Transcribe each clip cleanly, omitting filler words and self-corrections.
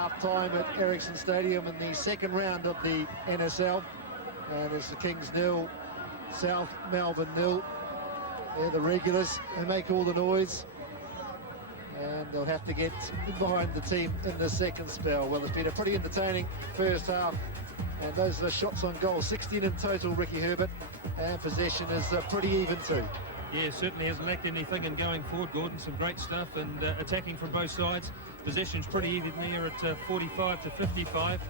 half-time at Ericsson Stadium in the second round of the NSL. And it's the Kingz 0, South Melbourne 0. They're the regulars who make all the noise. And they'll have to get behind the team in the second spell. Well, it's been a pretty entertaining first half. And those are the shots on goal, 16 in total, Ricky Herbert. And possession is pretty even too. Yeah, certainly hasn't lacked anything in going forward, Gordon. Some great stuff and attacking from both sides. Possession's pretty even there at 45 to 55.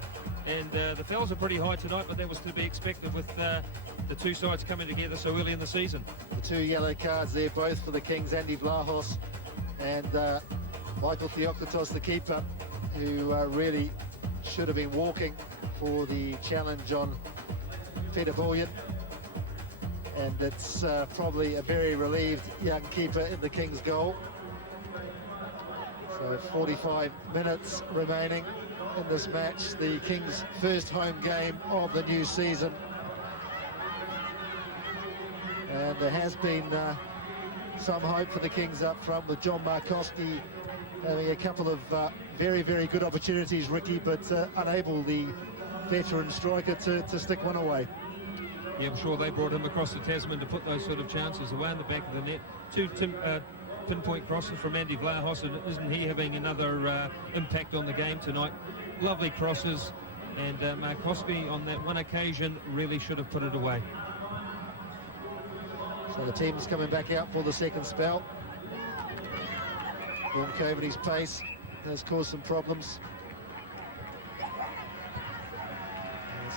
And the fouls are pretty high tonight, but that was to be expected with the two sides coming together so early in the season. The two yellow cards there, both for the Kingz, Andy Vlahos and Michael Theocritos, the keeper, who really should have been walking for the challenge on Peter Bullion. And it's probably a very relieved young keeper in the Kingz goal. So 45 minutes remaining in this match, the Kingz' first home game of the new season. And there has been some hope for the Kingz up front, with John Markowski having a couple of very, very good opportunities, Ricky, but unable, the veteran striker, to stick one away. Yeah, I'm sure they brought him across the Tasman to put those sort of chances away in the back of the net. Two pinpoint crosses from Andy Vlahos, and isn't he having another impact on the game tonight? Lovely crosses, and Markowski on that one occasion really should have put it away. So the team's coming back out for the second spell. Vaughan Coveney's pace has caused some problems.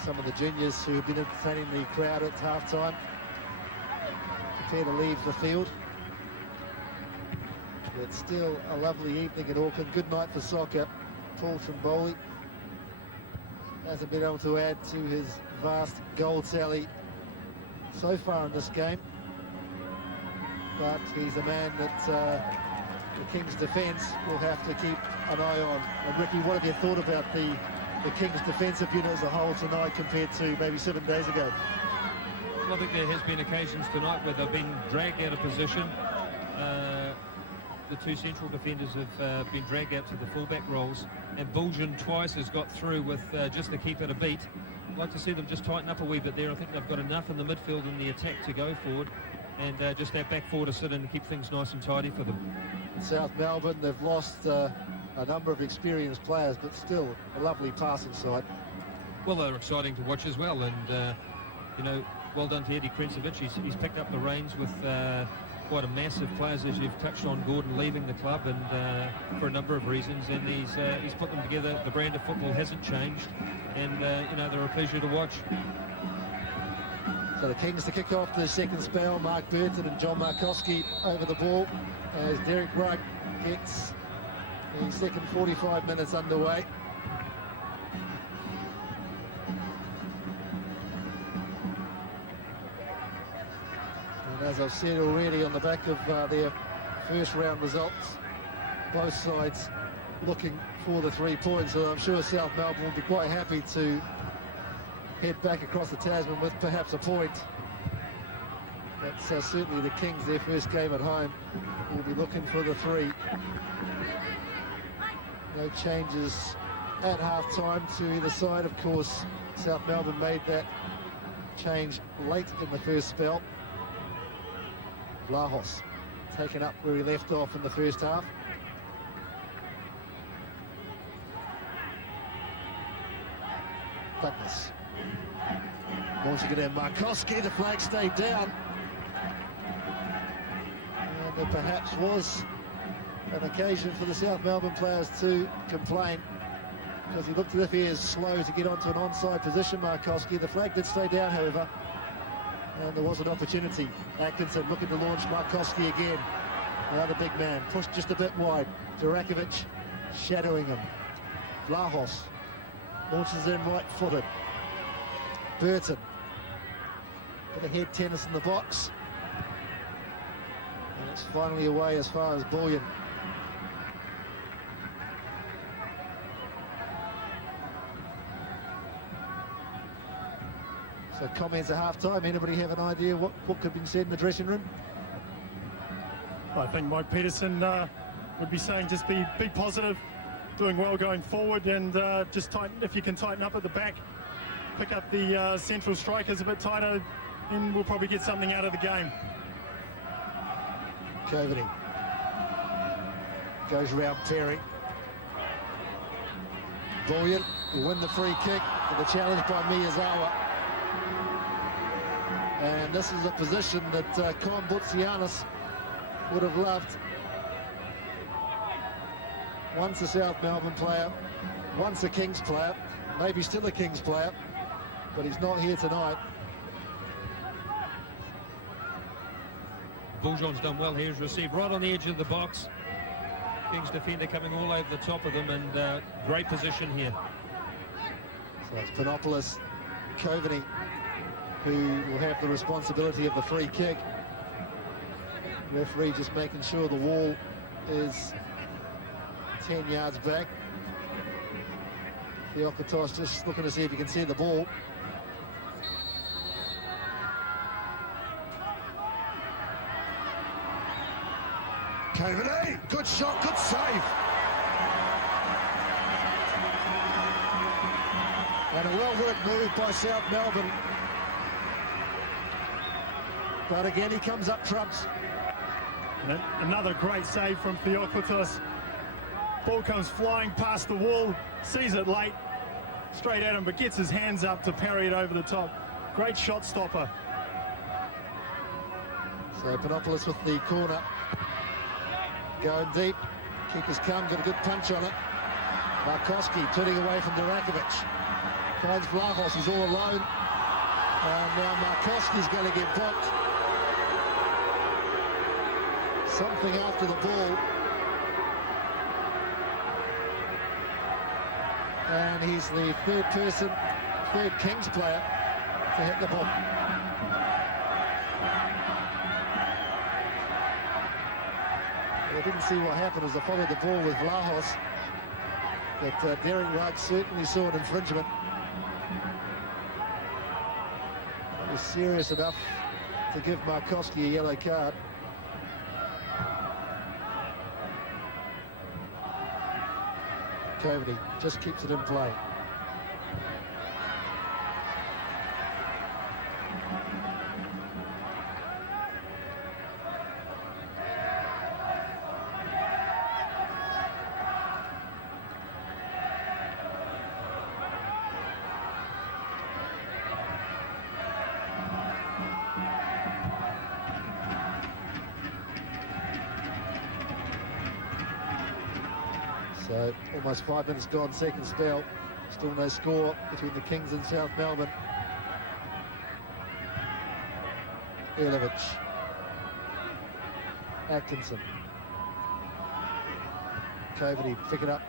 Some of the juniors who have been entertaining the crowd at half-time prepare to leave the field. It's still a lovely evening in Auckland. Good night for soccer. Paul Trimboli hasn't been able to add to his vast goal tally so far in this game, but he's a man that the Kingz defence will have to keep an eye on. And Ricky, what have you thought about the Kingz defensive unit as a whole tonight compared to maybe 7 days ago? Well, I think there has been occasions tonight where they've been dragged out of position. The two central defenders have been dragged out to the fullback roles, and Bullion twice has got through with just to keep it a beat. I'd like to see them just tighten up a wee bit there. I think they've got enough in the midfield and the attack to go forward, and just that back four to sit in and keep things nice and tidy for them. In South Melbourne, they've lost a number of experienced players, but still a lovely passing side. Well, they're exciting to watch as well, and you know, well done to Eddie Krensovich. He's picked up the reins with quite a massive players, as you've touched on, Gordon, leaving the club, and for a number of reasons, and he's put them together. The brand of football hasn't changed, and you know, they're a pleasure to watch. So the Kingz to kick off the second spell. Mark Burton and John Markowski over the ball as Derek Wright gets the second 45 minutes underway. And as I've said already, on the back of their first round results, both sides looking for the 3 points. So I'm sure South Melbourne will be quite happy to head back across the Tasman with perhaps a point. That's certainly the Kingz, their first game at home, will be looking for the 3. No changes at half-time to either side. Of course, South Melbourne made that change late in the first spell. Vlahos taken up where he left off in the first half. Douglas launching it in. Markowski, the flag stayed down. And there perhaps was an occasion for the South Melbourne players to complain, because he looked as if he is slow to get onto an onside position, Markowski. The flag did stay down, however, and there was an opportunity. Atkinson looking to launch Markowski again. Another big man, pushed just a bit wide. Durakovic shadowing him. Vlahos launches in right-footed. Burton, bit of head tennis in the box. And it's finally away as far as Bullion. So comments at half-time. Anybody have an idea what could have been said in the dressing room? I think Mike Peterson would be saying just be positive, doing well going forward, and just tighten, if you can tighten up at the back, pick up the central strikers a bit tighter, then we'll probably get something out of the game. Coveney goes round Perry. Bullion will win the free kick for the challenge by Miyazawa. And this is a position that Con Butsianis would have loved. Once a South Melbourne player, once a King's player, maybe still a King's player, but he's not here tonight. Bulljon's done well here. He's received right on the edge of the box. King's defender coming all over the top of them, and great position here. So it's Panopoulos, Coveney, who will have the responsibility of the free kick. Referee just making sure the wall is 10 yards back. Theokotos just looking to see if he can see the ball. Coveney, good shot, good save. And a well-worked move by South Melbourne. But again, he comes up trumps. And another great save from Theokotos. Ball comes flying past the wall, sees it late, straight at him, but gets his hands up to parry it over the top. Great shot stopper. So Panopoulos with the corner. Going deep. Keeper's come, got a good punch on it. Markowski turning away from Durakovic. Finds Vlahos, he's all alone. And now Markowski's going to get booked. Something after the ball. And he's the third King's player to hit the ball. I didn't see what happened as I followed the ball with Vlahos, but Derek Wright certainly saw an infringement. He was serious enough to give Markowski a yellow card. Coveney just keeps it in play. So almost 5 minutes gone, second spell. Still no score between the Kings and South Melbourne. Ilovic. Atkinson. Coveney picking up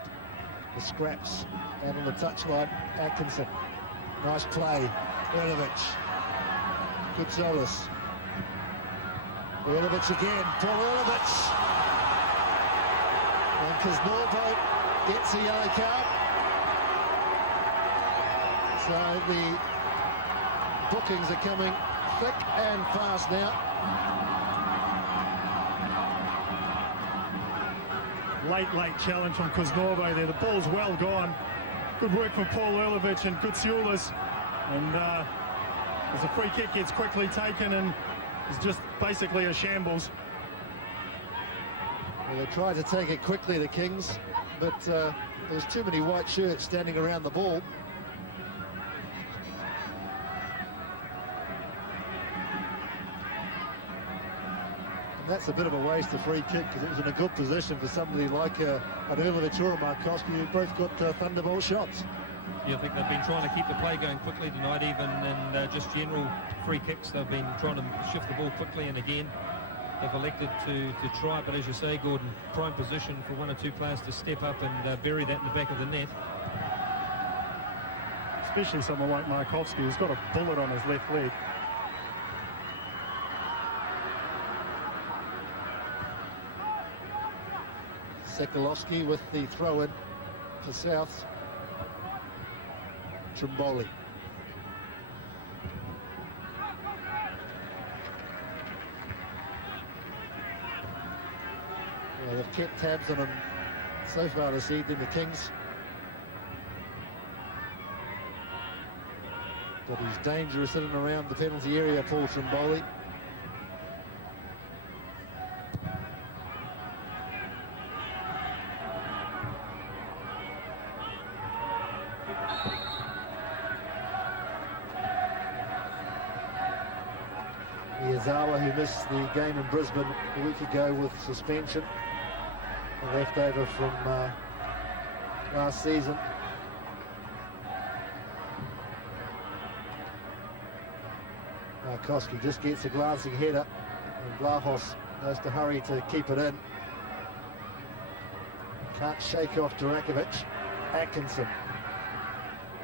the scraps out on the touchline. Atkinson. Nice play. Ilovic. Good Solis. Ilovic again. Paul Ilovic. And Kuznorbo gets a yellow card. So the bookings are coming thick and fast now. Late challenge from Kuznorbo there. The ball's well gone. Good work from Paul Ilovic and Kutsiulis. And as the free kick gets quickly taken and is just basically a shambles. Well, they tried to take it quickly, the Kings, but there's too many white shirts standing around the ball. And that's a bit of a waste of free kick because it was in a good position for somebody like an Ilovic or a Markowski who both got thunderbolt shots. Yeah, I think they've been trying to keep the play going quickly tonight, even in just general free kicks. They've been trying to shift the ball quickly, and again, they've elected to try, but as you say, Gordon, prime position for one or two players to step up and bury that in the back of the net. Especially someone like Markowski, who's got a bullet on his left leg. Sekulovsky with the throw-in for South. Trimboli. Well, they've kept tabs on him So far this evening, the Kingz. But he's dangerous in and around the penalty area, Paul Trimboli. Miyazawa, who missed the game in Brisbane a week ago with suspension, a leftover from last season. Markowski just gets a glancing header, and Vlahos has to hurry to keep it in. Can't shake off Durakovic. Atkinson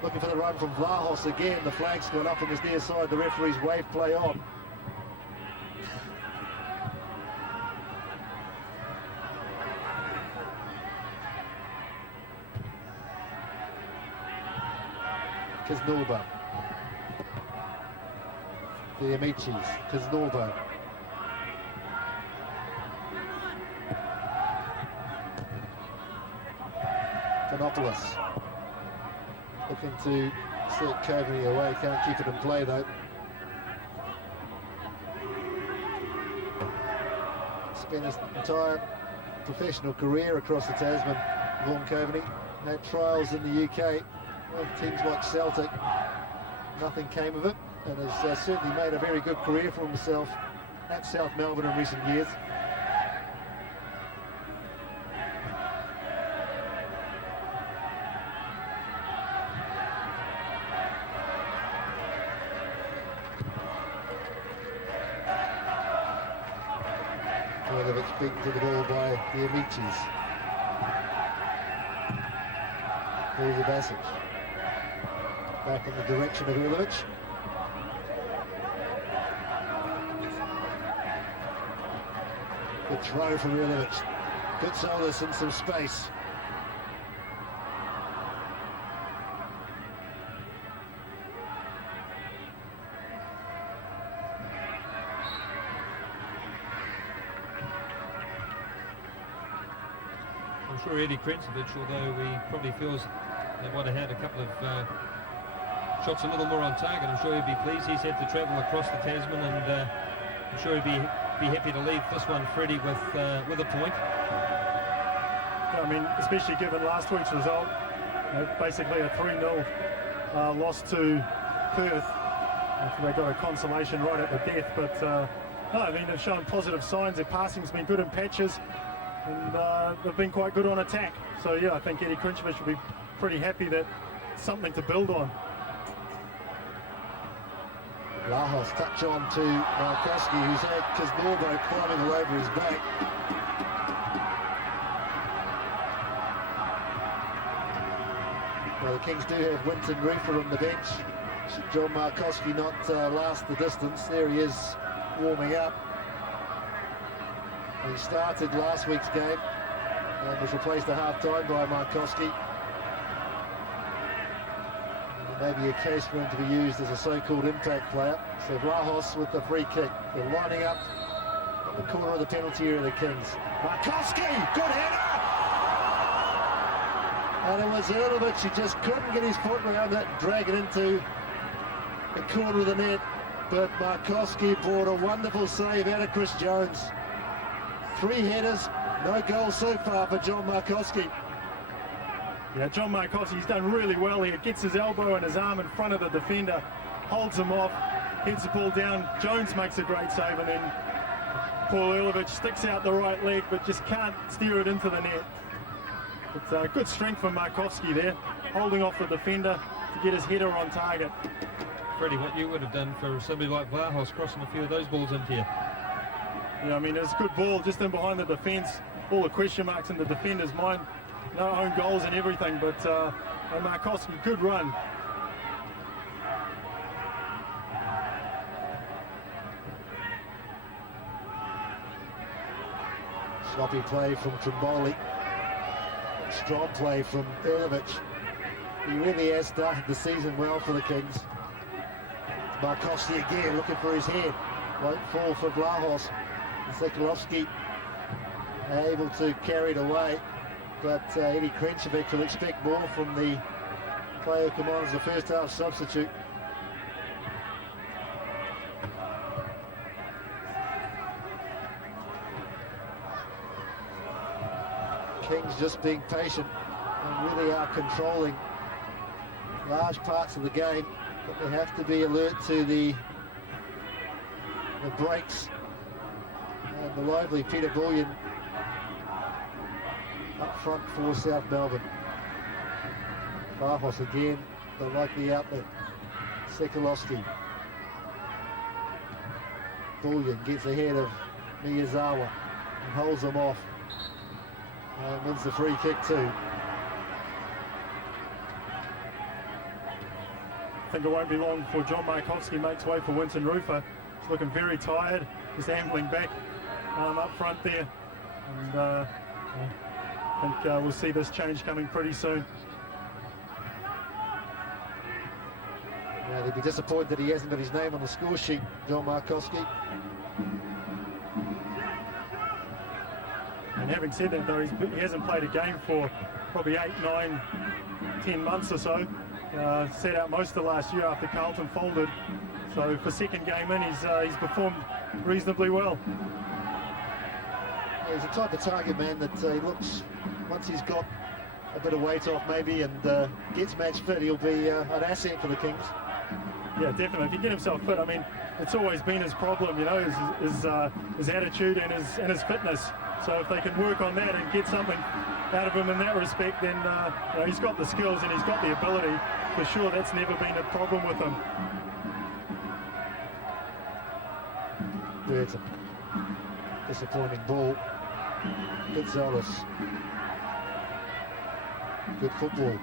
looking for the run from Vlahos again. The flag's gone up on his near side. The referee's wave play on. Kaznorba. The Amichis. Kaznorba. Panopoulos. Looking to set Coveney away. Can't keep it in play though. Spent his entire professional career across the Tasman, Vaughan Coveney. Had trials in the UK. Well, teams like Celtic, nothing came of it, and has certainly made a very good career for himself at South Melbourne in recent years. Durakovic beaten to the ball by the Amichis. Here's the passage. Back in the direction of Ilic. Good throw from Ilic. Good solace in some space. I'm sure Eddie Krenzovic, although he probably feels they might have had a couple of shots a little more on target, I'm sure he'd be pleased. He's had to travel across the Tasman, and I'm sure he'd be happy to leave this one, Freddie, with a point. I mean, especially given last week's result, basically a 3-0 loss to Perth. They got a consolation right at the death, but no, I mean, they've shown positive signs. Their passing's been good in patches, and they've been quite good on attack. So yeah, I think Eddie Krenzovic will be pretty happy that something to build on. Vlahos touch on to Markowski, who's had Kaznorba climbing all over his back. Well, the Kings do have Winton Reefer on the bench. Should John Markowski not last the distance? There he is, warming up. He started last week's game and was replaced at half-time by Markowski. Maybe a case for him to be used as a so-called impact player. So Vlahos with the free kick. They're lining up at the corner of the penalty area of the Kings. Markowski, good header! And it was a little bit, he just couldn't get his foot around it, drag it into the corner of the net. But Markowski brought a wonderful save out of Chris Jones. 3 headers, no goal so far for John Markowski. Yeah, John Markowski, he's done really well here. Gets his elbow and his arm in front of the defender, holds him off, heads the ball down. Jones makes a great save, and then Paul Ilic sticks out the right leg, but just can't steer it into the net. It's good strength from Markowski there, holding off the defender to get his header on target. Freddie, what you would have done for somebody like Vlahos crossing a few of those balls into you? Yeah, I mean, it's a good ball just in behind the defence. All the question marks in the defender's mind. No own goals and everything, but Markowski, good run. Sloppy play from Trimboli. Strong play from Ilic. He really has started the season well for the Kings. Markowski again looking for his head. Won't fall for Vlahos. Sekulovski able to carry it away. but Eddie Krencevic will expect more from the player who come on as the first half substitute. Kingz just being patient and really are controlling large parts of the game, but they have to be alert to the breaks. And the lively Peter Bullion up front for South Melbourne. Barhos again, the likely outlet. Sekulowski. Bullion gets ahead of Miyazawa and holds them off. And wins the free kick too. I think it won't be long before John Markowski makes way for Winton Rufer. He's looking very tired. He's ambling back up front there. And I think we'll see this change coming pretty soon. Yeah, they'd be disappointed that he hasn't got his name on the score sheet, John Markowski. And having said that, though, he hasn't played a game for probably 8, 9, 10 months or so. Set out most of last year after Carlton folded. So for second game in, he's performed reasonably well. Yeah, he's a type of target man that he looks, once he's got a bit of weight off maybe and gets match fit, he'll be an asset for the Kings. Yeah, definitely. If he get himself fit, I mean, it's always been his problem, you know, his attitude and his fitness. So if they can work on that and get something out of him in that respect, then you know, he's got the skills and he's got the ability. For sure, that's never been a problem with him. Burton. Disappointing ball. Gonzalez. Good football.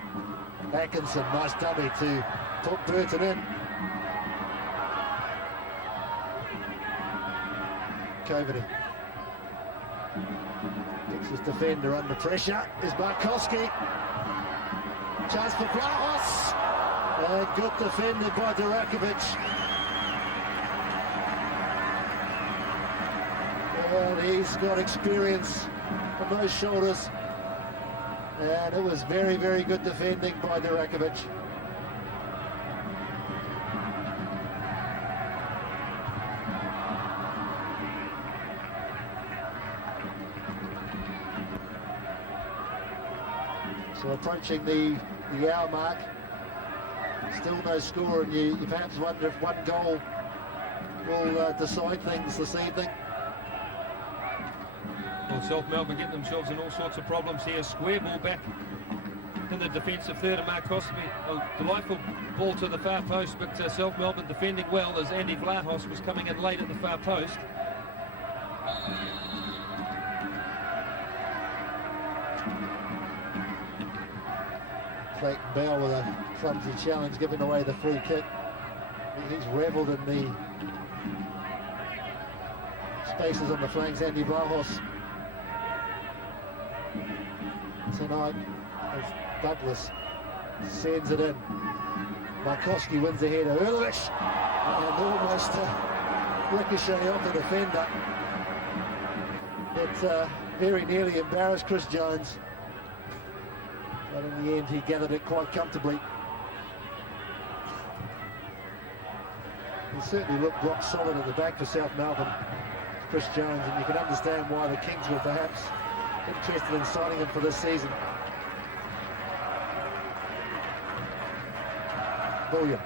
Atkinson, nice dummy to put Burton in. Coveney. Gets his defender under pressure. Is Markowski. Chance for Vlahos. And good defended by Durakovic. And he's got experience on those shoulders. And it was very, very good defending by Durakovic. So approaching the hour mark, still no score, and you perhaps wonder if one goal will decide things this evening. Well, South Melbourne get themselves in all sorts of problems here. Square ball back in the defensive third of Markowski. A delightful ball to the far post, but South Melbourne defending well as Andy Vlahos was coming in late at the far post. Clayton Bell with a clumsy challenge, giving away the free kick. He's revelled in the spaces on the flanks. Andy Vlahos tonight as Douglas sends it in. Markowski wins the header. Erlovich and almost ricochet off the defender. It very nearly embarrassed Chris Jones. But in the end, he gathered it quite comfortably. He certainly looked rock solid at the back for South Melbourne, Chris Jones, and you can understand why the Kings were perhaps interested in signing him for this season. Bullion.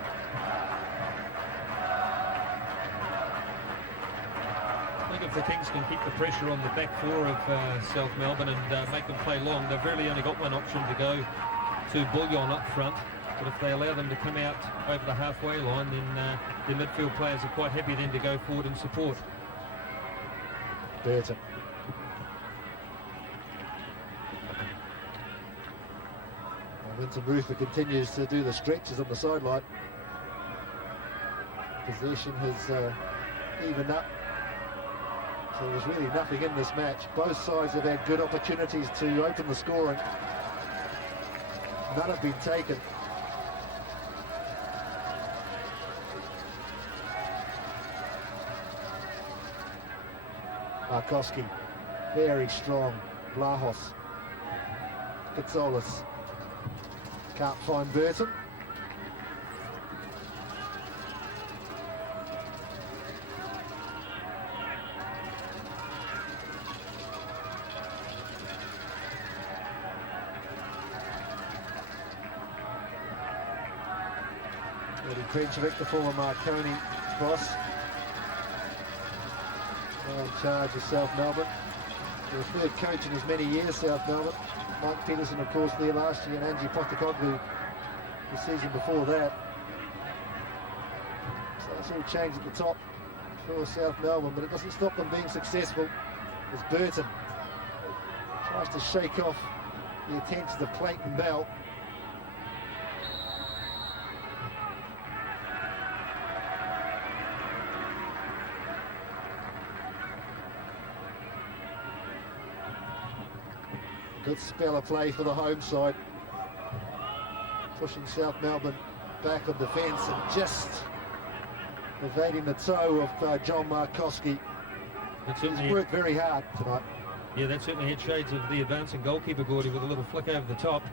I think if the Kings can keep the pressure on the back four of South Melbourne and make them play long, they've really only got one option to go to Bullion up front. But if they allow them to come out over the halfway line, then their midfield players are quite happy then to go forward and support. Burton. Winton Rufer continues to do the stretches on the sideline. Possession has evened up. So there's really nothing in this match. Both sides have had good opportunities to open the scoring. None have been taken. Markowski, very strong. Vlahos. Gonzalez. Can't find Burton. Eddie Krenchevic, the former Marconi boss, now in charge of South Melbourne. The third coach in as many years, South Melbourne. Mike Peterson, of course, there last year, and Angie Postecoglou the season before that. So that's all changed at the top for South Melbourne, but it doesn't stop them being successful as Burton tries to shake off the attentions of Clayton Bell. Good spell of play for the home side, pushing South Melbourne back on defence and just evading the toe of John Markowski. He's worked very hard tonight. Yeah, that certainly had shades of the advancing goalkeeper, Gordy, with a little flick over the top.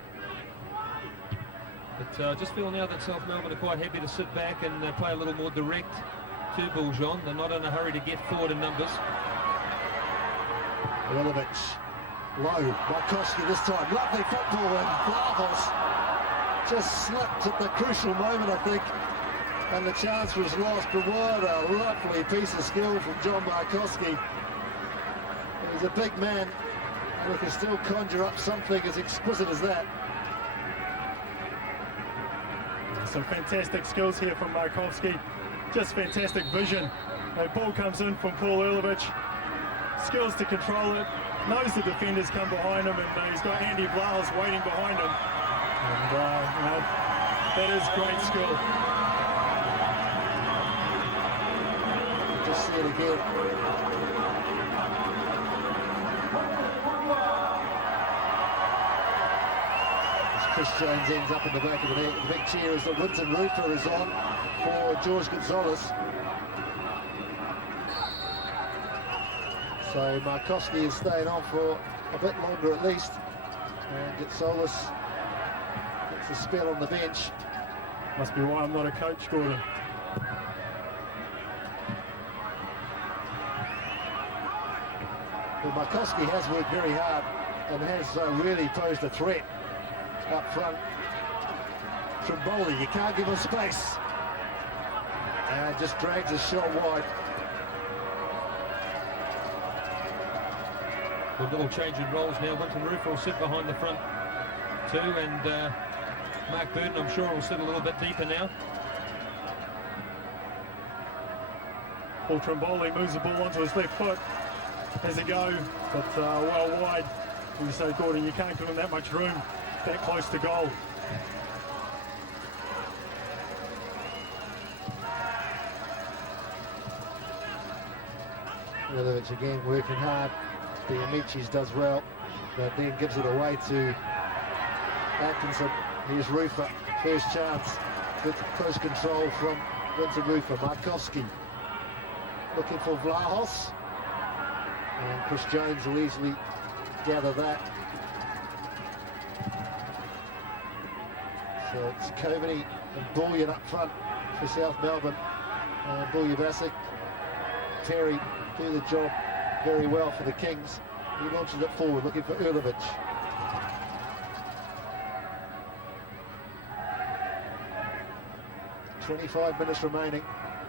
But I just feel now that South Melbourne are quite happy to sit back and play a little more direct to Buljon. They're not in a hurry to get forward in numbers. Wilovich. Low, Markowski this time, lovely football, and Blavos just slipped at the crucial moment, I think, and the chance was lost. But what a lovely piece of skill from John Markowski. He's a big man, and he can still conjure up something as exquisite as that. Some fantastic skills here from Markowski, just fantastic vision. The ball comes in from Paul Erlovich, skills to control it, knows the defenders come behind him, and he's got Andy Blau waiting behind him. And you know, that is great skill. Just see it again. As Chris Jones ends up in the back of the net, the big cheer is that Winston Rufer is on for George Gonzalez. So Markowski is staying on for a bit longer at least, and Gonzalez gets a spell on the bench. Must be why I'm not a coach, Gordon. Well, Markowski has worked very hard and has really posed a threat up front. Trimboli, you can't give him space, and just drags his shot wide. A little change in roles now. Winton Rufer will sit behind the front two, and Mark Burton, I'm sure, will sit a little bit deeper now. Paul Trimboli moves the ball onto his left foot. Has a go, but well wide. You say, Gordon, you can't give him that much room that close to goal. Wilovich again working hard. The Amichis does well, but then gives it away to Atkinson. Here's Rufer, first chance. Good close control from Winton Rufer. Markowski looking for Vlahos, and Chris Jones will easily gather that. So it's Coveney and Bullion up front for South Melbourne. And Buljavacic, Terry do the job very well for the Kings. He launches it forward, looking for Erlovich. .25 minutes remaining,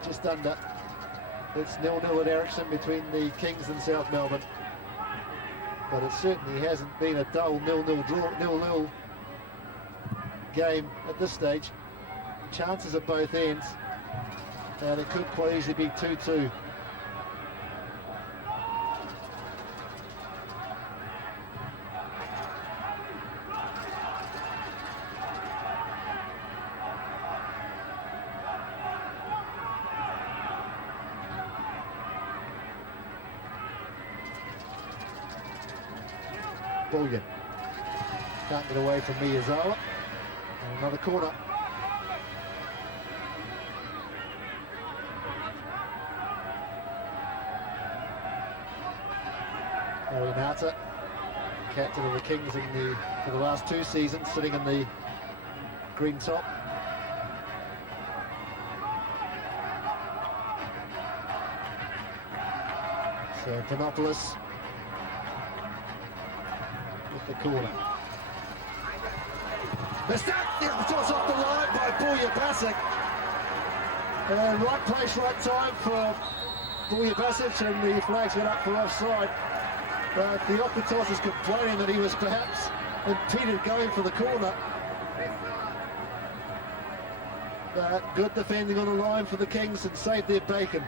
just under. It's 0-0 at Ericsson between the Kings and South Melbourne. But it certainly hasn't been a dull 0-0 draw, 0-0 game at this stage. Chances at both ends, and it could quite easily be 2-2. Bullion can't get away from Miyazawa. And another corner. Arinata captain of the Kings for the last 2 seasons, sitting in the green top. So Panopoulos with the corner. It's off the line by Bouya-Basic. And right place, right time for Bouya-Basic, and the flags went up for offside. But the Okotos is complaining that he was perhaps impeded going for the corner. But good defending on the line for the Kings and saved their bacon.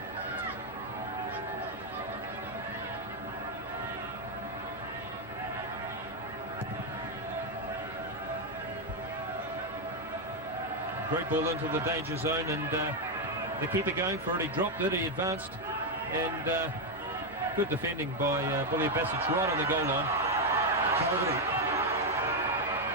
Great ball into the danger zone, and the keeper going for it. He dropped it, he advanced, and good defending by Bouya-Basic right on the goal line.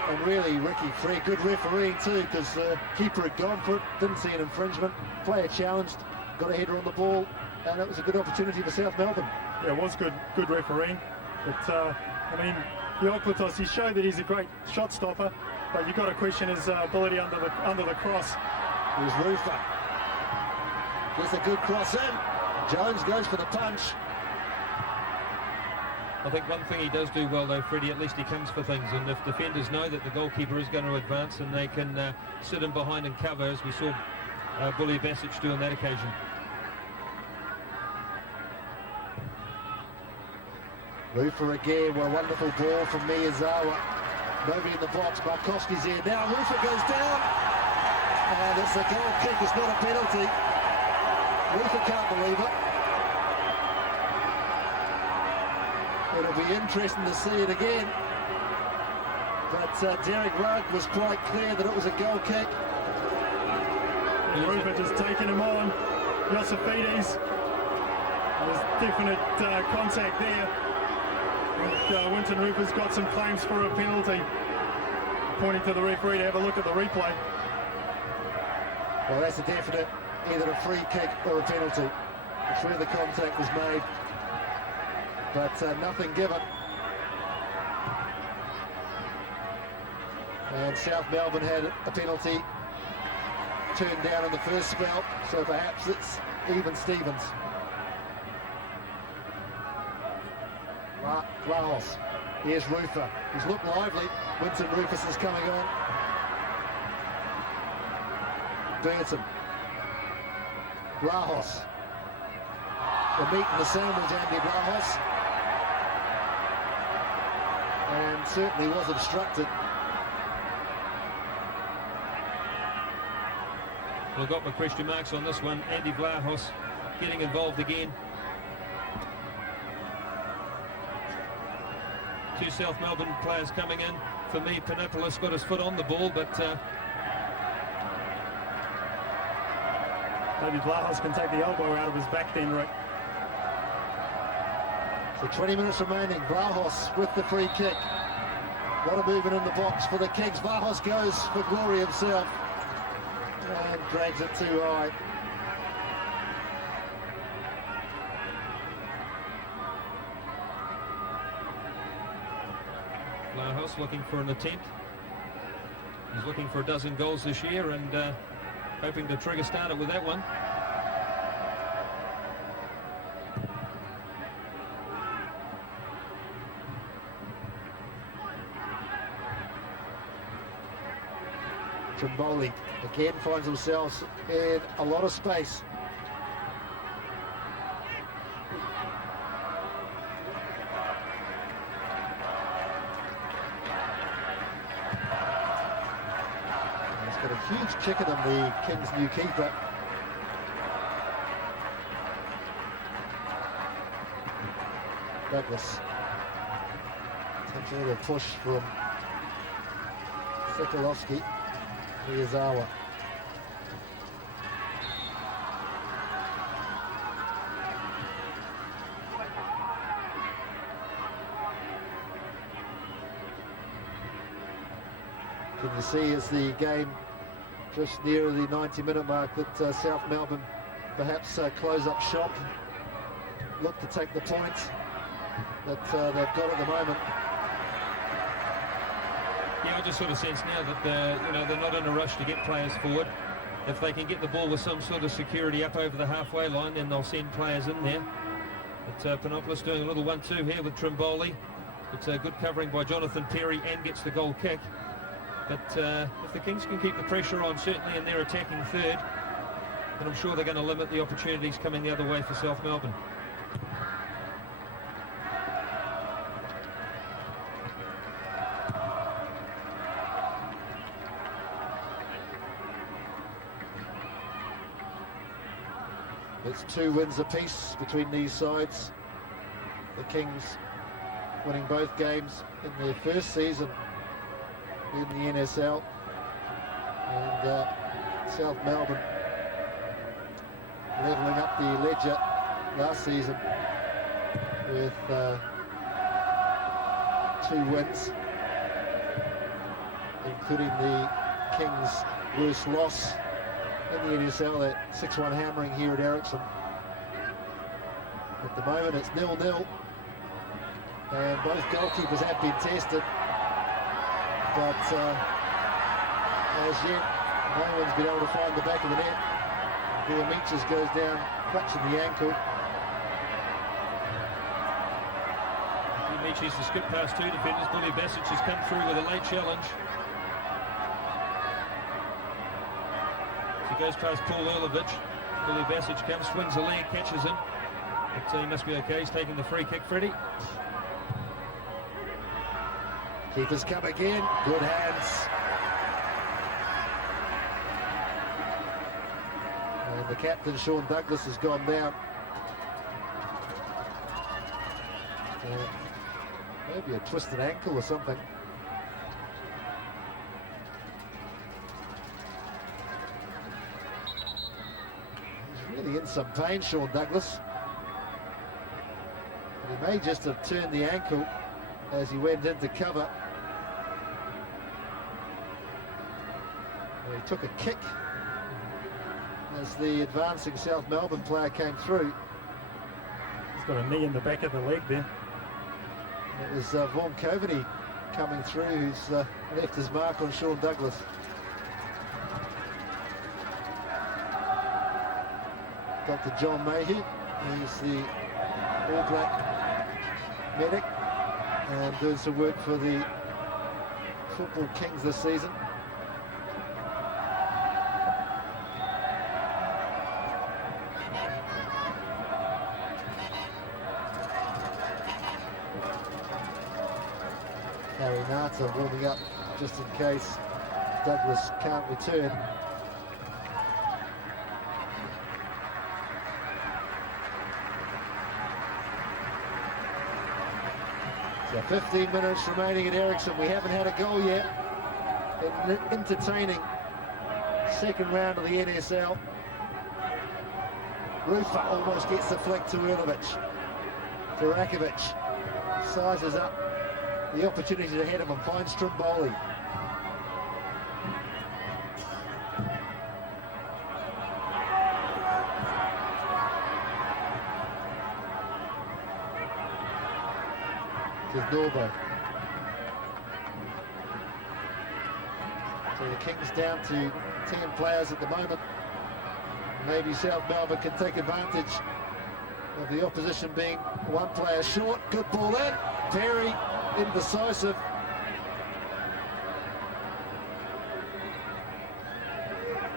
And really, Ricky Free, good refereeing too, because the keeper had gone for it, didn't see an infringement. Player challenged, got a header on the ball, and it was a good opportunity for South Melbourne. Yeah, it was good refereeing. But, I mean, the Okotos, he showed that he's a great shot stopper, but you've got to question his ability under the cross. Here's Rufer. Gets a good cross in. Jones goes for the punch. I think one thing he does do well though, Freddie, at least he comes for things, and if defenders know that the goalkeeper is going to advance, and they can sit in behind and cover, as we saw Bouya-Basic do on that occasion. Rufer again, well, wonderful ball from Miyazawa. Nobody in the box, Markowski's here now, Rufer goes down, and it's a goal kick, it's not a penalty. Rufer can't believe it. It'll be interesting to see it again. But Derek Rugg was quite clear that it was a goal kick. Rufer just taking him on. Josifides. There's definite contact there. And, Winton Rufer's got some claims for a penalty. Pointing to the referee to have a look at the replay. Well, that's a definite, either a free kick or a penalty. It's where the contact was made. But nothing given. And South Melbourne had a penalty turned down in the first spell, so perhaps it's even Stevens. Laos. Here's Rufer. He's looked lively. Winton Rufus is coming on. Burton. Blahos. The meat and the sandwich, Andy Blahos. And certainly was obstructed. We've got my question marks on this one. Andy Vlahos getting involved again. 2 South Melbourne players coming in. For me, Panopoulos got his foot on the ball, but maybe Vlahos can take the elbow out of his back then, Rick. So 20 minutes remaining. Vlahos with the free kick. A lot of movement in the box for the Kings. Vlahos goes for glory himself and drags it too high. Vlahos looking for an attempt. He's looking for a dozen goals this year, and hoping to trigger start it with that one. Trimboli again finds himself in a lot of space. He's got a huge kick at him, the King's new keeper. Douglas takes a little push from Sikolovsky. Miyazawa. Can you see as the game just near the 90-minute mark that South Melbourne perhaps close up shop, look to take the points that they've got at the moment. Yeah, I just sort of sense now that they're not in a rush to get players forward. If they can get the ball with some sort of security up over the halfway line, then they'll send players in there. But Panopoulos doing a little 1-2 here with Trimboli. It's a good covering by Jonathan Perry and gets the goal kick. But if the Kings can keep the pressure on, certainly in their attacking third, then I'm sure they're going to limit the opportunities coming the other way for South Melbourne. It's 2 wins apiece between these sides. The Kings winning both games in their first season in the NSL, and South Melbourne levelling up the ledger last season with 2 wins, including the Kings' worst loss in the NSL, that 6-1 hammering here at Ericsson. At the moment it's 0-0, and both goalkeepers have been tested, but as yet no one's been able to find the back of the net. Miches goes down clutching the ankle. Miches has skipped past 2 defenders. Billy Basic has come through with a late challenge. He goes past Paul Erlovich. Billy Basic comes, swings a leg, catches him. But he must be okay. He's taking the free kick, Freddie. Keepers come again. Good hands. And the captain, Sean Douglas, has gone down. Maybe a twisted ankle or something. He's really in some pain, Sean Douglas. And he may just have turned the ankle as he went into cover. He took a kick as the advancing South Melbourne player came through. He's got a knee in the back of the leg there. It was Vaughan Coveney coming through, who's left his mark on Sean Douglas. Dr. John Mayhew, who's the All Black medic and doing some work for the Football Kings this season. Harry Nata warming up just in case Douglas can't return. So 15 minutes remaining at Ericsson. We haven't had a goal yet. An entertaining second round of the NSL. Rufa almost gets the flick to Erlovich. Durakovic sizes up the opportunities ahead of him, finds Trimboli. To Norbo. So the Kings down to 10 players at the moment. Maybe South Melbourne can take advantage of the opposition being 1 player short. Good ball in. Perry indecisive.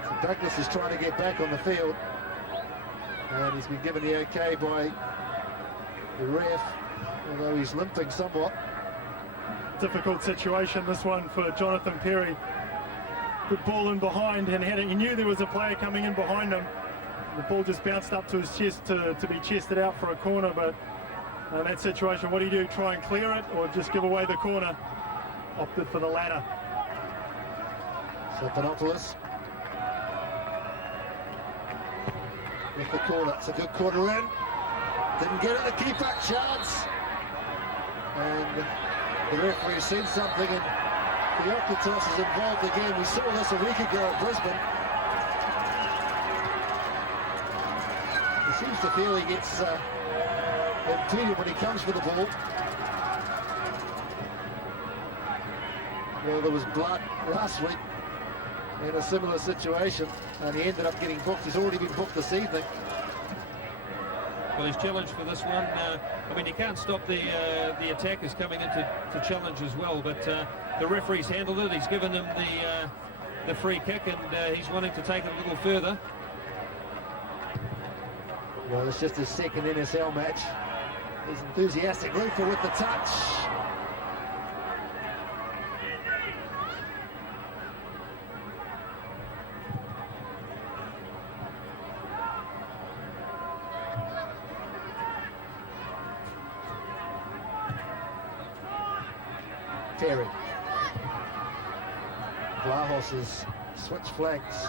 So Douglas is trying to get back on the field, and he's been given the okay by the ref, although he's limping somewhat. Difficult situation, this one, for Jonathan Perry. Good ball in behind, and he knew there was a player coming in behind him. The ball just bounced up to his chest to be chested out for a corner, but in that situation, what do you do? Try and clear it, or just give away the corner? Opted for the latter. So Panopoulos with the corner. It's a good corner in. Didn't get it, the keeper. Chance. And the referee seen something, and Theocritos is involved again. We saw this a week ago at Brisbane. He seems to feel he gets impeded when he comes for the ball. Well, there was blood last week in a similar situation, and he ended up getting booked. He's already been booked this evening. Well, he's challenged for this one. I mean, you can't stop the attackers coming in to challenge as well, but the referee's handled it. He's given him the free kick, and he's wanting to take it a little further. Well, it's just his second NSL match. He's enthusiastic. Rufer with the touch. Terry. Vlahos has switched flanks.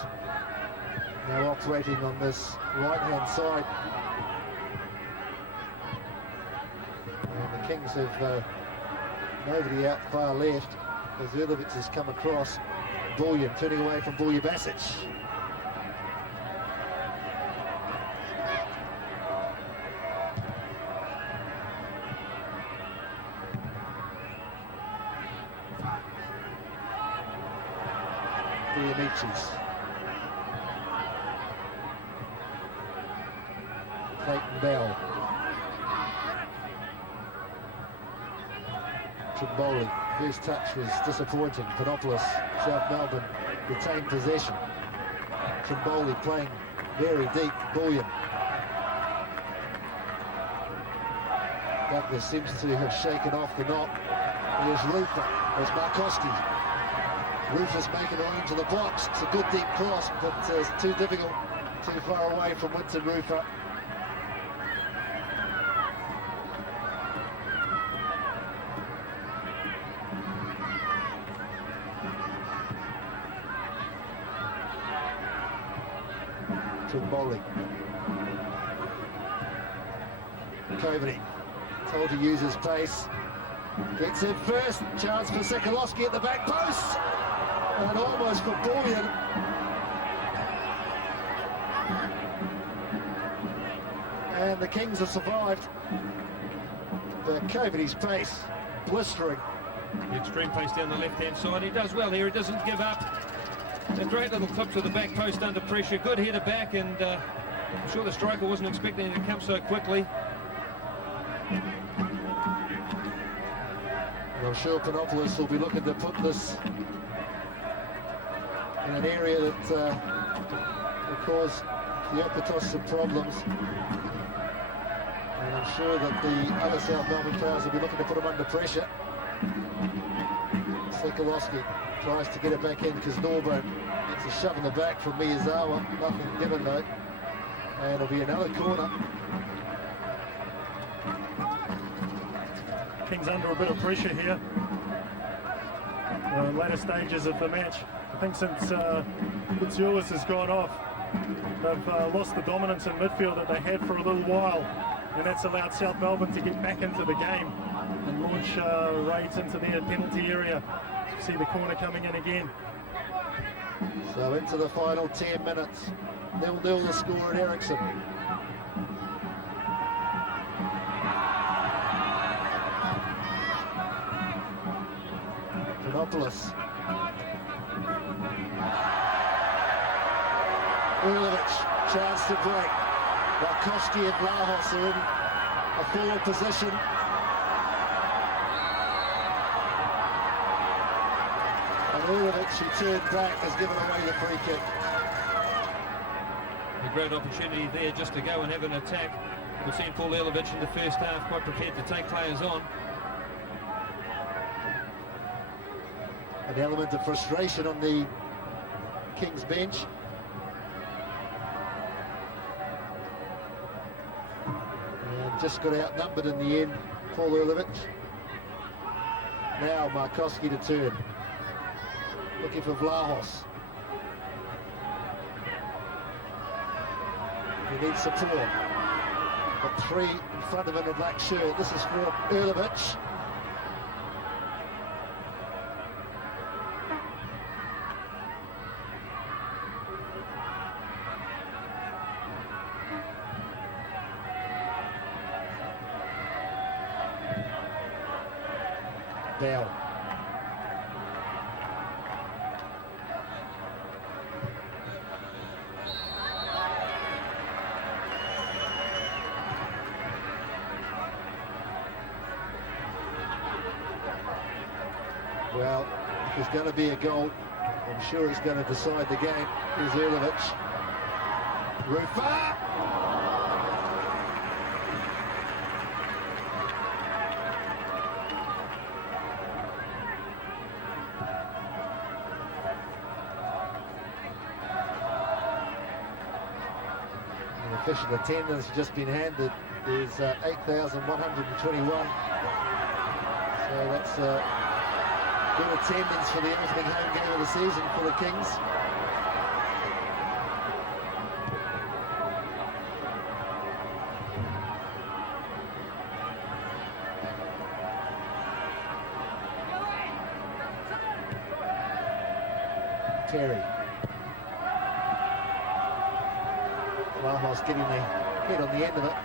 Now operating on this right-hand side. And the Kings have nobody out far left as Erlovich has come across. Bullion turning away from Basic. Amicis. Clayton Bell. Trimboli. First touch was disappointing. Panopoulos, South Melbourne, retained possession. Trimboli playing very deep. Bullion. Douglas seems to have shaken off the knock. Here's Rufer. There's Markowski. Rufer's making it into the box. It's a good deep cross, but it's too difficult, too far away from Winston Rufer. Trimboli. Coveney, told to use his pace. Gets in first, chance for Sekulowski at the back post. And almost for Bullion. And the Kings have survived. The Coveney's pace, blistering. The extreme pace down the left-hand side. He does well here, he doesn't give up. A great little clip to the back post under pressure. Good header back, and I'm sure the striker wasn't expecting it to come so quickly. I'm sure Panopoulos will be looking to put this in an area that will cause the Opetos some problems. And I'm sure that the other South Melbourne players will be looking to put him under pressure. Sekulowski tries to get it back in because Norburn gets a shove in the back from Miyazawa. Nothing given though. And it'll be another corner. Kings under a bit of pressure here. In the latter stages of the match. I think since Kutsioulis has gone off, they've lost the dominance in midfield that they had for a little while, and that's allowed South Melbourne to get back into the game and launch raids into their penalty area. See the corner coming in again. So into the final 10 minutes. 0-0 the score at Ericsson. Panopoulos. Erlovich, chance to break. Markowski and Vlahos are in a forward position. And Erlovich, who turned back, has given away the free kick. A great opportunity there just to go and have an attack. We've seen Paul Erlovich in the first half quite prepared to take players on. An element of frustration on the Kings bench. And just got outnumbered in the end, Paul Erlovich. Now Markowski to turn. Looking for Vlahos. He needs support. Got three in front of him in a black shirt. This is for Erlovich. Bell. Well, if there's going to be a goal, I'm sure it's going to decide the game. Here's Erlovich. Rufa! The official attendance has just been handed is 8,121. So that's good attendance for the opening home game of the season for the Kings. Terry. Lahos getting the head on the end of it.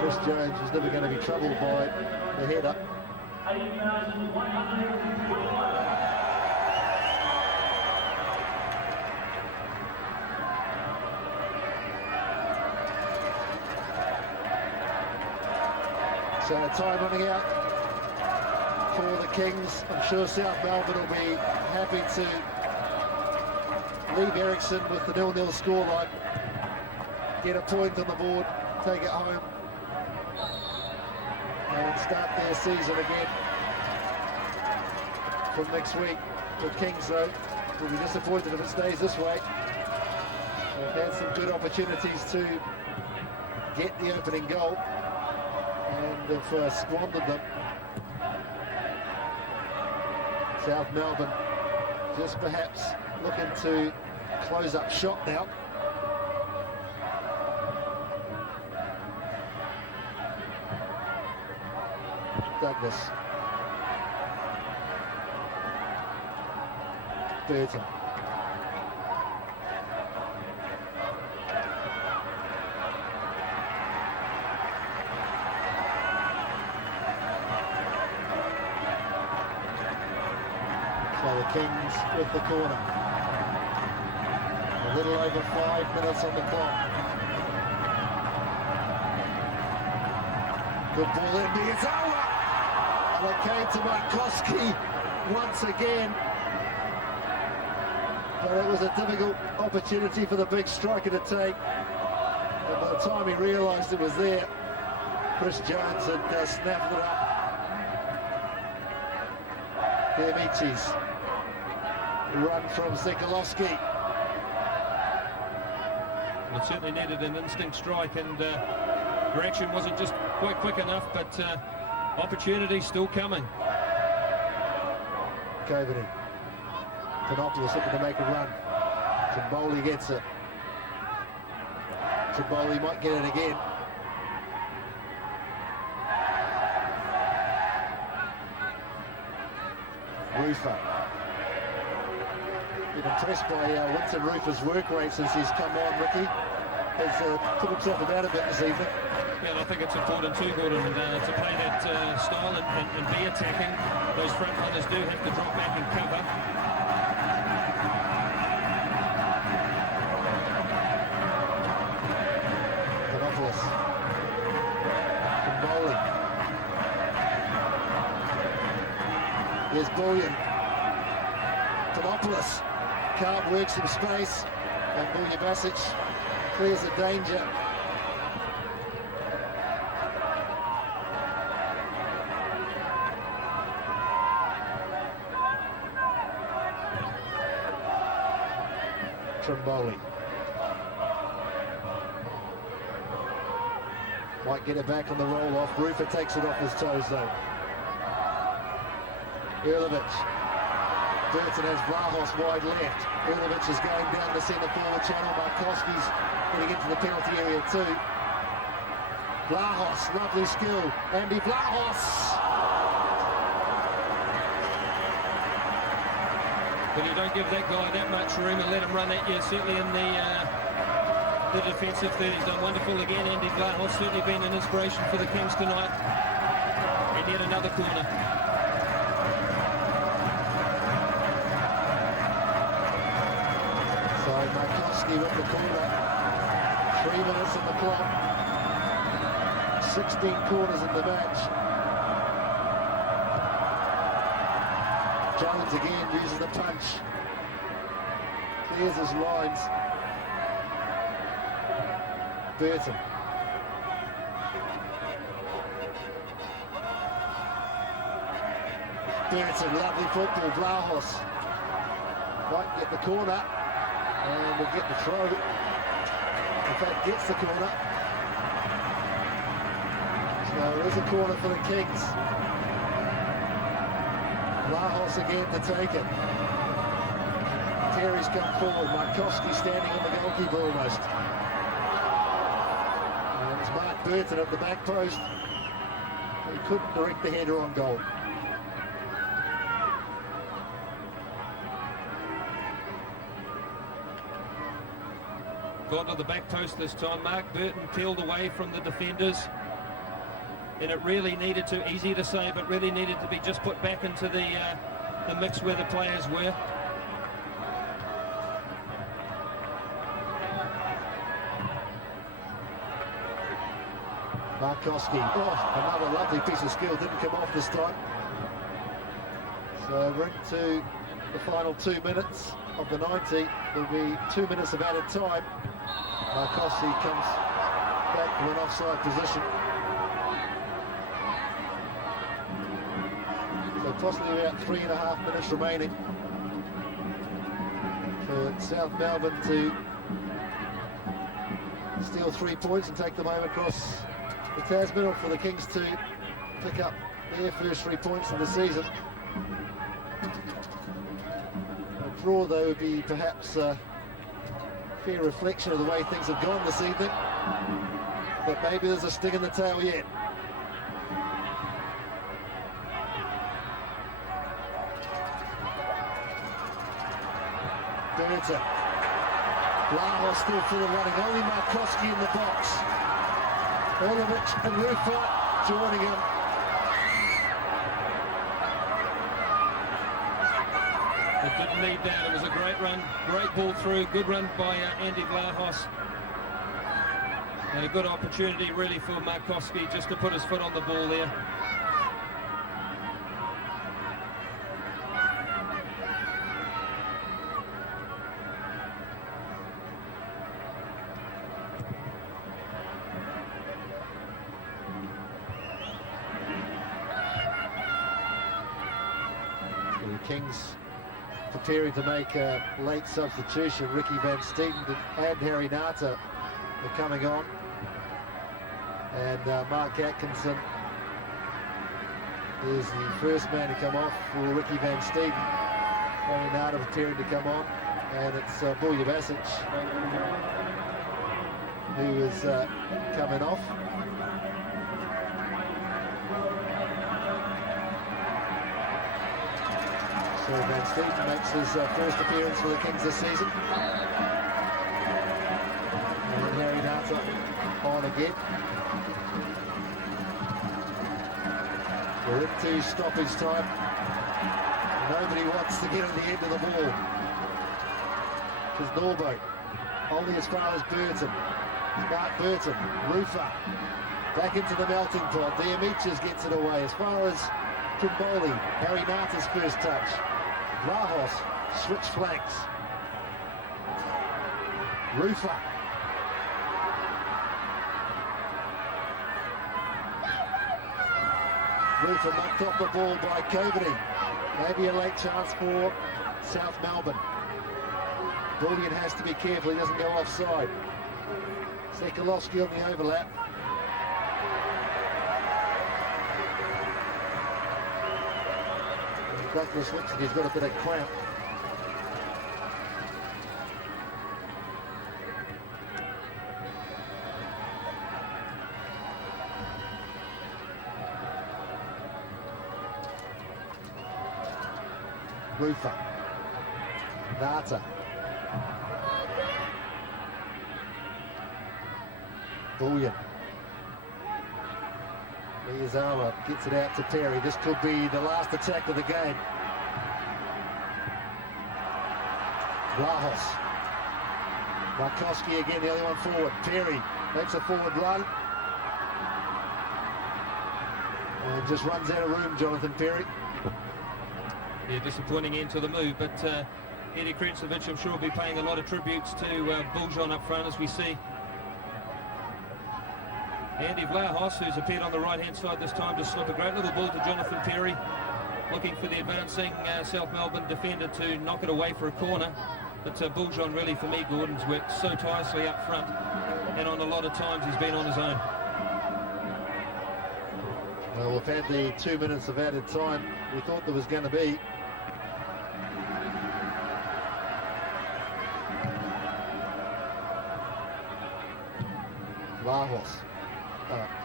Chris Jones was never going to be troubled by the header. So time running out for the Kings. I'm sure South Melbourne will be happy to leave Ericsson with the 0-0 scoreline, get a point on the board, take it home, and start their season again from next week. For Kings, though, will be disappointed if it stays this way. They've had some good opportunities to get the opening goal, and have squandered them. South Melbourne just perhaps looking to close up shop now. Douglas. Burton. So the Kings with the corner. A little over 5 minutes on the clock. Good ball in, it's over! And it came to Markowski once again. But it was a difficult opportunity for the big striker to take. And by the time he realised it was there, Chris Jones had snapped it up. Diamicis. Run from Zekalowski. It certainly needed an instinct strike, and reaction wasn't just quite quick enough, but opportunity still coming. Coveney. Panopoulos looking to make a run. Trimboli gets it. Trimboli might get it again. Rufa. Been impressed by Winston Rufa's work rate since he's come on, Ricky. Has put himself about a bit this evening. Yeah, and I think it's important too, Gordon, to play that style and be attacking. Those front runners do have to drop back and cover. Panopoulos. From bowling. Here's Bullion. Panopoulos can't work some space, and Buljubasic clears the danger. Trimboli. Might get it back on the roll-off. Rufa takes it off his toes, though. Erlovich. Burton has Vlahos wide left. Erlovich is going down the centre forward channel. Markowski's getting into the penalty area too. Vlahos, lovely skill. Andy Vlahos. When you don't give that guy that much room and let him run at you, certainly in the defensive third, he's done wonderful again. Andy Vlahos certainly been an inspiration for the Kings tonight. And yet another corner. So Markowski with the corner. 3 minutes on the clock. 16 corners in the match. Jones again uses the punch. Clears his lines. Burton. Burton, lovely football. Vlahos might get the corner and will get the throw. In fact, gets the corner. So there is a corner for the Kingz. Vlahos again to take it. Terry's come forward. Markowski standing on the goalkeeper almost. And it's Mark Burton at the back post. He couldn't direct the header on goal. Gone to the back post this time. Mark Burton peeled away from the defenders. And it really needed to, easy to say, but really needed to be just put back into the mix where the players were. Markowski, another lovely piece of skill, didn't come off this time. So we're into the final 2 minutes of the 90. There'll be 2 minutes of added time. Markowski comes back to an offside position. So possibly about 3.5 minutes remaining for South Melbourne to steal 3 points and take them home across the Tasman, or for the Kingz to pick up their first 3 points of the season. A draw, though, would be perhaps a fair reflection of the way things have gone this evening. But maybe there's a sting in the tail yet. Burton. Vlahos still full of running. Only Markowski in the box. Olivic and Rufa joining him. It didn't need that. It was a great run, great ball through, good run by Andy Vlahos. And a good opportunity really for Markowski just to put his foot on the ball there. Kingz preparing to make a late substitution. Ricky Van Steeden and Harry Nata are coming on, and Mark Atkinson is the first man to come off for Ricky Van Steeden. Harry Nata preparing to come on, and it's Bulja Basic who is coming off. So Van Steeden makes his first appearance for the Kingz this season. And then Harry Nata on again. We're into stoppage time. Nobody wants to get at the end of the ball. Because Norbo, only as far as Burton. Mark Burton, Rufa, back into the melting pot. Diamichas gets it away. As far as Kimboli, Harry Nata's first touch. Vlahos, switch flanks. Rufa. Rufa knocked off the ball by Coveney. Maybe a late chance for South Melbourne. Bullion has to be careful he doesn't go offside. Sekulovsky on the overlap. Douglas looks like he's got a bit of cramp. Rufa. Nata. Bullion. Miyazawa gets it out to Perry. This could be the last attack of the game. Vlahos. Markowski again, the other one forward. Perry makes a forward run. And just runs out of room, Jonathan Perry. Yeah, disappointing end to the move, but Eddie Krenzovic, I'm sure, will be paying a lot of tributes to Buljon up front, as we see Andy Vlahos, who's appeared on the right-hand side this time, to slip a great little ball to Jonathan Perry, looking for the advancing South Melbourne defender to knock it away for a corner. But Buljon, really, for me, Gordon's worked so tirelessly up front, and on a lot of times he's been on his own. Well, we've had the 2 minutes of added time we thought there was going to be. Vlahos.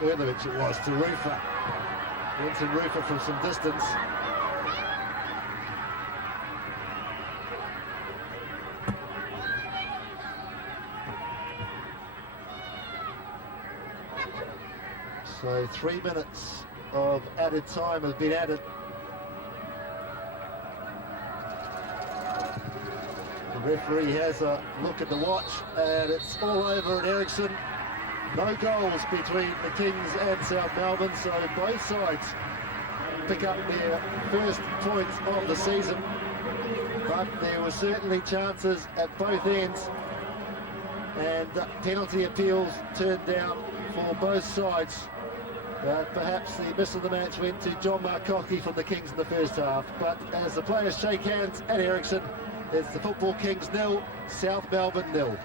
Erlovic it was to Rufer. Vincent Rufer from some distance. So 3 minutes of added time has been added. The referee has a look at the watch, and it's all over at Ericsson. No goals between the Kings and South Melbourne, so both sides pick up their first points of the season. But there were certainly chances at both ends, and penalty appeals turned down for both sides. Perhaps the miss of the match went to John Marcotti from the Kings in the first half. But as the players shake hands at Ericsson, it's the Football Kings 0, South Melbourne 0.